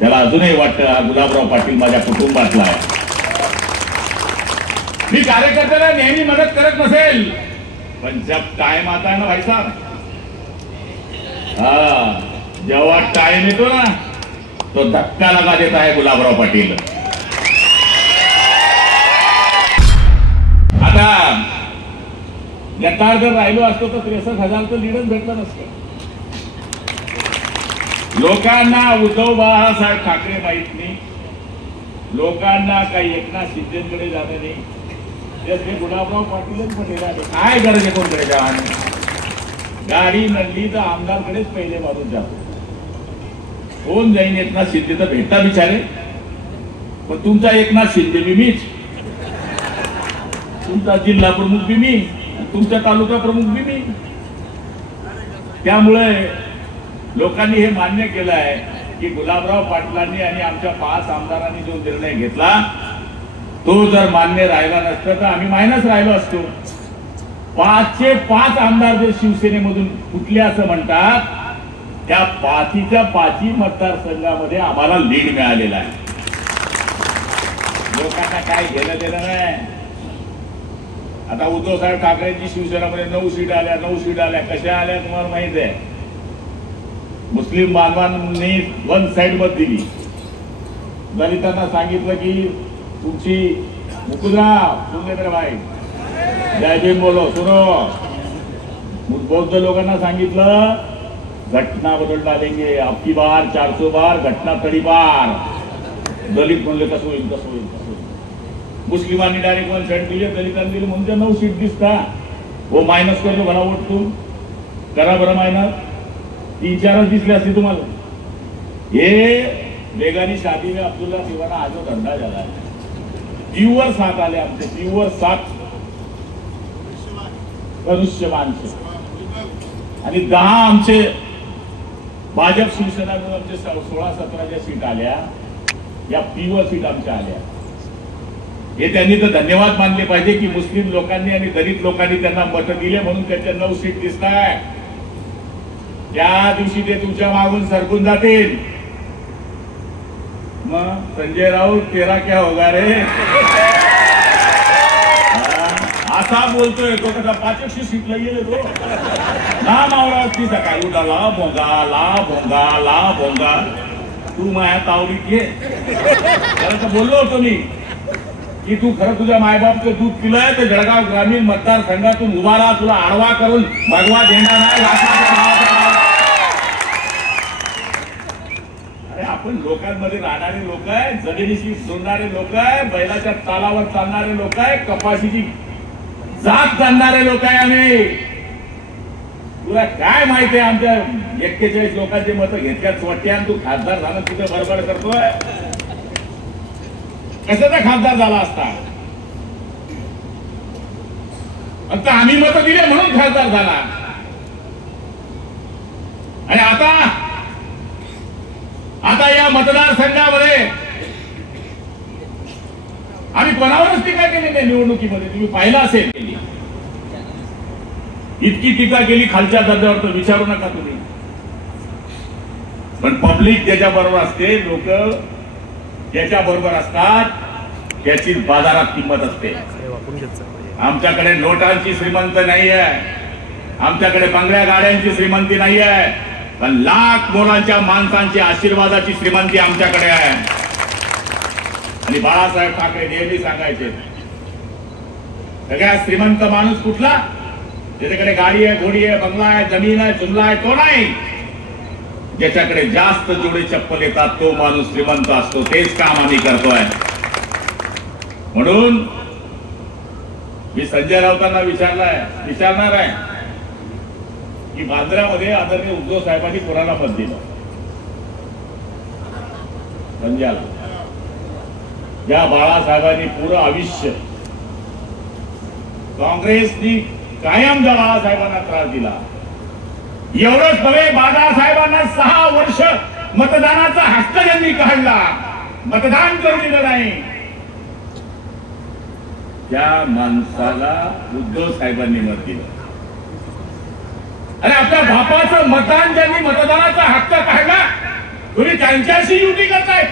त्याला अजूनही वाटतं हा गुलाबराव पाटील माझ्या कुटुंबातला आहे. मी कार्यकर्त्याला नेहमी मदत करत नसेल, पण जब टाइम आता है ना भाई साहब, जेव्हा टाइम येतो ना तो धक्का लगा देता है गुलाबराव पाटील. आता गटार जर राहिलो असतो तर 63,000 लीडच भेटलं नसतं. लोकांना उद्धव बाळासाहेब ठाकरे माहित नाही, लोकांना काही एकनाथ शिंदेकडे जाणं नाही, ते गुलाबराव पाटीलच म्हटलेला आहे. काय गरज आहे कोणकडे जाणं? गाडी नडली तर आमदारकडेच पहिले मारून जातो. कोण जाईन एकनाथ शिंदे तर भेटता बिचारे, पण तुमचा एकनाथ शिंदे बी मीच, तुमचा जिल्हा प्रमुख बी मी, तुमचा तालुका प्रमुख बी मी. त्यामुळे लोकांनी हे मान्य केलं आहे की गुलाबराव पाटलांनी आणि आमच्या 5 आमदारांनी जो निर्णय घेतला तो जर मान्य राहिला नसता तर आम्ही मायनस राहिलो असतो. 5चे 5 आमदार जे शिवसेनेमधून फुटले असं म्हणतात, त्या 5च्या 5 मतदारसंघामध्ये आम्हाला लीड मिळालेला आहे. लोकांना काय घेणं देणं नाही. आता उद्धव साहेब ठाकरेंची शिवसेनेमध्ये 9 सीट आल्या, 9 सीट आल्या. कशा आल्या तुम्हाला माहित आहे? मुस्लिम बांधवांनी वन साइड मत दिली. दलितांना सांगितलं की तुमची मुकुंदराव सुन ले भाई, जय भीम बोलो सुनो. बौद्ध लोकांना सांगितलं घटना बदल डालेंगे, आपकी बार 400 बार घटना तडीपार. दलित म्हणले कसं होईल, कसं होईल, कसं होईल. मुस्लिमांनी डायरेक्ट वन साइड दिली, दलितांनी दिली म्हणून 9 सीट दिसता. वो मायनस करतो भला वोट तू करा बरं मायनस. 3-4 दिसले असते तुम्हाला. हे बेगानी शादी में अब्दुल्ला दिवाना आज धंदा झाला आहे. प्युअर 7 आले आमचे, प्युअर 7 मनुष्य माणसं, आणि 10 आमचे भाजप शिवसेना मिळून आमचे 16-17 सीट आल्या. या प्युअर सीट आमच्या आल्या. हे त्यांनी तर धन्यवाद मानले पाहिजे की मुस्लिम लोकांनी आणि दलित लोकांनी त्यांना मतं दिले म्हणून त्यांच्या 9 सीट दिसताय. त्या दिवशी ते तुमच्या मागून सरकून जातील. मग संजय राऊत तेरा क्या होगा रे? असा बोलतोय तो, कसा 500 सीटला गेले तो ना मावळा ती सकाळी उठाला भोंगा ला भोंगा ला भोंगा. तू माया तावडीत ये. तर बोललो होतो मी की तू खरं तुझ्या मायबापचं दूध पिलंय तर जळगाव ग्रामीण मतदारसंघातून उभा राहा, तुला आडवा करून भगवा देणार नाही. आपण लोकांमध्ये राहणारे लोक आहे, जमिनीशी जोडणारे लोक आहे, बैलाच्या तालावर चालणारे लोक आहे, कपाशीची जात जाणणारे लोक आहे आम्ही. तुला काय माहिती आहे आमच्या 41 लोकांची मतं घेतल्यात वाटते आणि तू खासदार झाला तुझं बरोबर करतोय. कशाचा खासदार झाला असता? फक्त आम्ही मतं दिले म्हणून खासदार झाला. आणि आता या मतदारसंघामध्ये आम्ही कोणावरच टीका केली नाही. निवडणुकीमध्ये तुम्ही पाहिलं असेल, इतकी टीका केली खालच्या दर्जावर तर विचारू नका तुम्ही. पण पब्लिक ज्याच्या बरोबर असते, लोक ज्याच्या बरोबर असतात, त्याची बाजारात किंमत असते. आमच्याकडे नोटांची श्रीमंत नाही आहे, आमच्याकडे बंगल्या गाड्यांची श्रीमंती नाही आहे, पण लाख मोलांच्या माणसांची आशीर्वादाची श्रीमंती आमच्याकडे आहे. आणि बाळासाहेब ठाकरे नेहमी सांगायचे, सगळ्यात श्रीमंत माणूस कुठला? ज्याच्याकडे गाडी आहे, घोडी आहे, बंगला आहे, जमीन आहे, जुमला आहे, तो नाही. ज्याच्याकडे जास्त जोडे चप्पल येतात तो माणूस श्रीमंत असतो. तेच काम आम्ही करतोय. म्हणून मी संजय राऊतांना विचारणार आहे की बांद्र्यामध्ये आदरणीय उद्धव साहेबांनी कोणाला मत दिलं? संजयला. ज्या बाळासाहेबांनी पुरं आयुष्य काँग्रेसनी कायम ज्या बाळासाहेबांना त्रास दिला, एवढंच नव्हे, बाळासाहेबांना 6 वर्ष मतदानाचा हक्क ज्यांनी काढला, मतदान करू दिलं नाही, त्या माणसाला उद्धव साहेबांनी मत दिलं. आणि आपल्या बापाचं मतदान ज्यांनी मतदानाचा हक्क काढला तुम्ही त्यांच्याशी युती करताय,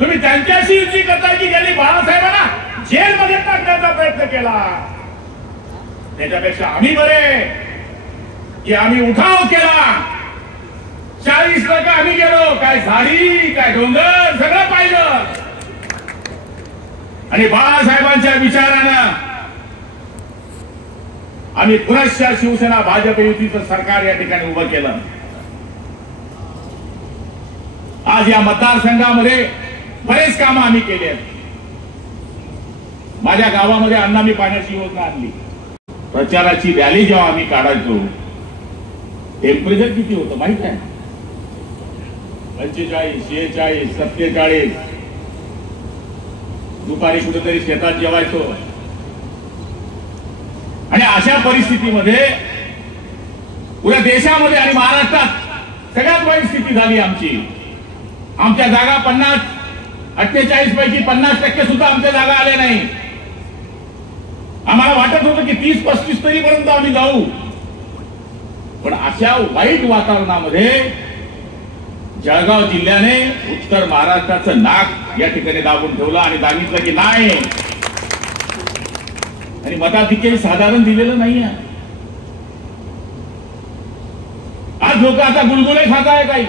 तुम्ही त्यांच्याशी युती करताय की ज्यांनी बाळासाहेबांना जेलमध्ये टाकण्याचा प्रयत्न केला. त्याच्यापेक्षा आम्ही बरे की आम्ही उठाव केला. 40 लोक आम्ही गेलो, काय झाडी काय डोंगर सगळं पाहिलं आणि बाळासाहेबांच्या विचारानं आम्ही पुनश्च शिवसेना भाजप युतीचं सरकार या ठिकाणी उभं केलं. आज या मतदारसंघामध्ये बरेच कामं आम्ही केली आहेत. माझ्या गावामध्ये अण्णामी पाण्याची योजना आणली. प्रचाराची रॅली जेव्हा आम्ही काढायचो टेम्परेचर किती होतं माहित आहे? 45, 46, 47. दुपारी कुठेतरी शेतात जेवायचो आणि अशा परिस्थितीमध्ये पुऱ्या देशामध्ये आणि महाराष्ट्रात सगळ्यात वाईट स्थिती झाली आमची. आमच्या जागा 48 पैकी 50% सुद्धा आमच्या जागा आल्या नाही. आम्हाला वाटत होतं की 30-35 तरी पर्यंत आम्ही जाऊ. पण अशा वाईट वातावरणामध्ये जळगाव जिल्ह्याने उत्तर महाराष्ट्राचं नाक या ठिकाणी दाबून ठेवलं आणि सांगितलं की नाही. आणि मताधिक्य साधारण दिलेलं नाही आहे. आज लोक आता गुलगुले खात आहे. काही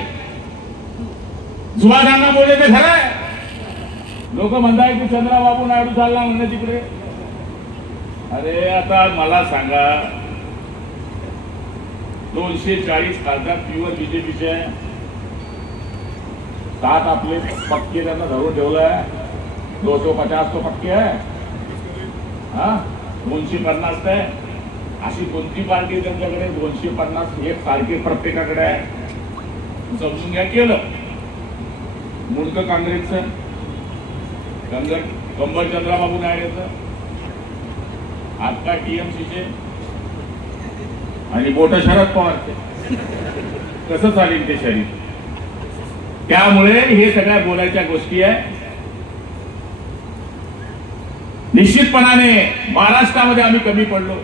जुवादांना बोलले ते खरं आहे. लोक म्हणताय की चंद्राबाबू नायडू चालला म्हणणं तिकडे. अरे आता मला सांगा 240 खासदार प्युअर बीजेपीचे आहे. 7 आपले पक्के त्यांना धरून ठेवलंय. 250 तो पक्के आहे. हा 250 आहे. अशी कोणती पार्टी त्यांच्याकडे 250 एक सारखी प्रत्येकाकडे आहे. समजून घ्या. केलं मुंडक काँग्रेसचं, कंबर चंद्राबाबू नायडूचं, आता टीएमसीचे आणि बोट शरद पवारचे. कसं चालेल ते शरीर? त्यामुळे हे सगळ्या बोलायच्या गोष्टी आहे. निश्चितपणाने महाराष्ट्रामध्ये आम्ही कमी पडलो,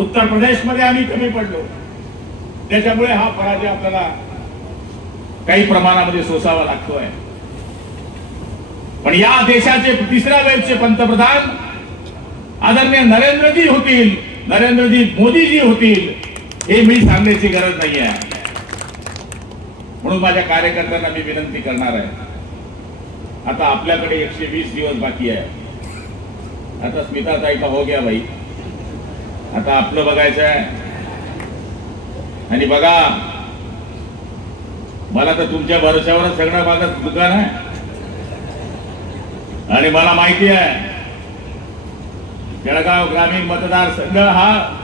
उत्तर प्रदेशमध्ये आम्ही कमी पडलो. त्याच्यामुळे हा पराजय आपल्याला काही प्रमाणामध्ये सोसावा लागतोय. पण या देशाचे तिसऱ्या वेळचे पंतप्रधान आदरणीय नरेंद्रजी होतील, नरेंद्रजी मोदीजी होतील हे मी सांगण्याची गरज नाही आहे. म्हणून माझ्या कार्यकर्त्यांना मी विनंती करणार आहे. आता आपल्याकडे 120 दिवस बाकी आहे. आता स्मिताताई का हो गया भाई. आता आपलं बघायचं आहे. आणि बघा मला तर तुमच्या भरोश्यावरच सगळं माझं दुकान आहे आणि मला माहिती आहे जळगाव ग्रामीण मतदारसंघ हा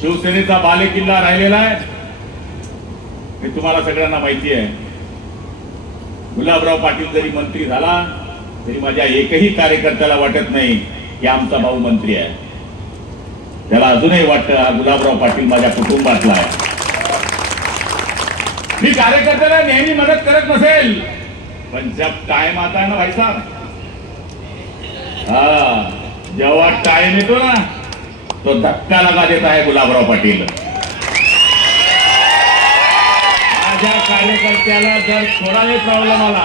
शिवसेनेचा बालेकिल्ला राहिलेला आहे. हे तुम्हाला सगळ्यांना माहिती आहे. गुलाबराव पाटील जरी मंत्री झाला तरी माझ्या एकही कार्यकर्त्याला वाटत नाही की आमचा भाऊ मंत्री आहे. त्याला अजूनही वाटतं हा गुलाबराव पाटील माझ्या कुटुंबातला आहे. मी कार्यकर्त्याला नेहमी मदत करत नसेल पण जब टाइम आता है ना भाई साहब, जेव्हा टाइम येतो ना तो धक्का लगा देता है गुलाबराव पाटील. माझ्या कार्यकर्त्याला जर थोडाही प्रॉब्लेम आला,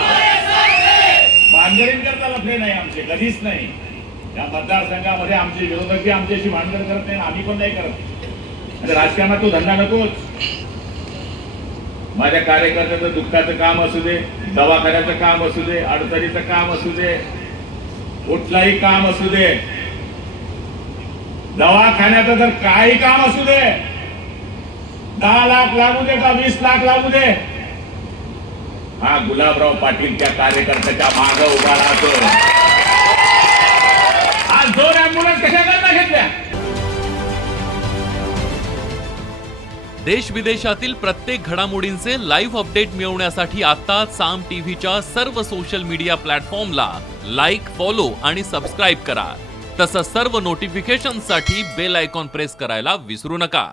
भानगडीन करता लफडे नाही आमचे, कधीच नाही. या मतदारसंघामध्ये आमचे विरोधक आमच्याशी भानगड करत नाही, आम्ही पण नाही करत. आणि राजकारणात तो धंदा नकोच. माझ्या कार्यकर्त्याचं दुःखाचं काम असू दे, दवाखान्याचं काम असू दे, अडचणीचं काम असू दे, कुठलाही काम असू दे, दवाखान्याचं जर काही काम असू दे, 10 लाख लागू दे का 20 लाख लागू दे, हा गुलाबराव पाटील त्या कार्यकर्त्याच्या मागे उभा राहतो. आज 2 अँब्युलन्स कशाकरता घेतल्या? देश विदेशातील प्रत्येक घडामोडींचे लाईव्ह अपडेट मिळवण्यासाठी आता साम टीव्हीच्या सर्व सोशल मीडिया प्लॅटफॉर्मला लाईक, फॉलो आणि सबस्क्राईब करा. तसंच सर्व नोटिफिकेशनसाठी बेल आयकॉन प्रेस करायला विसरू नका.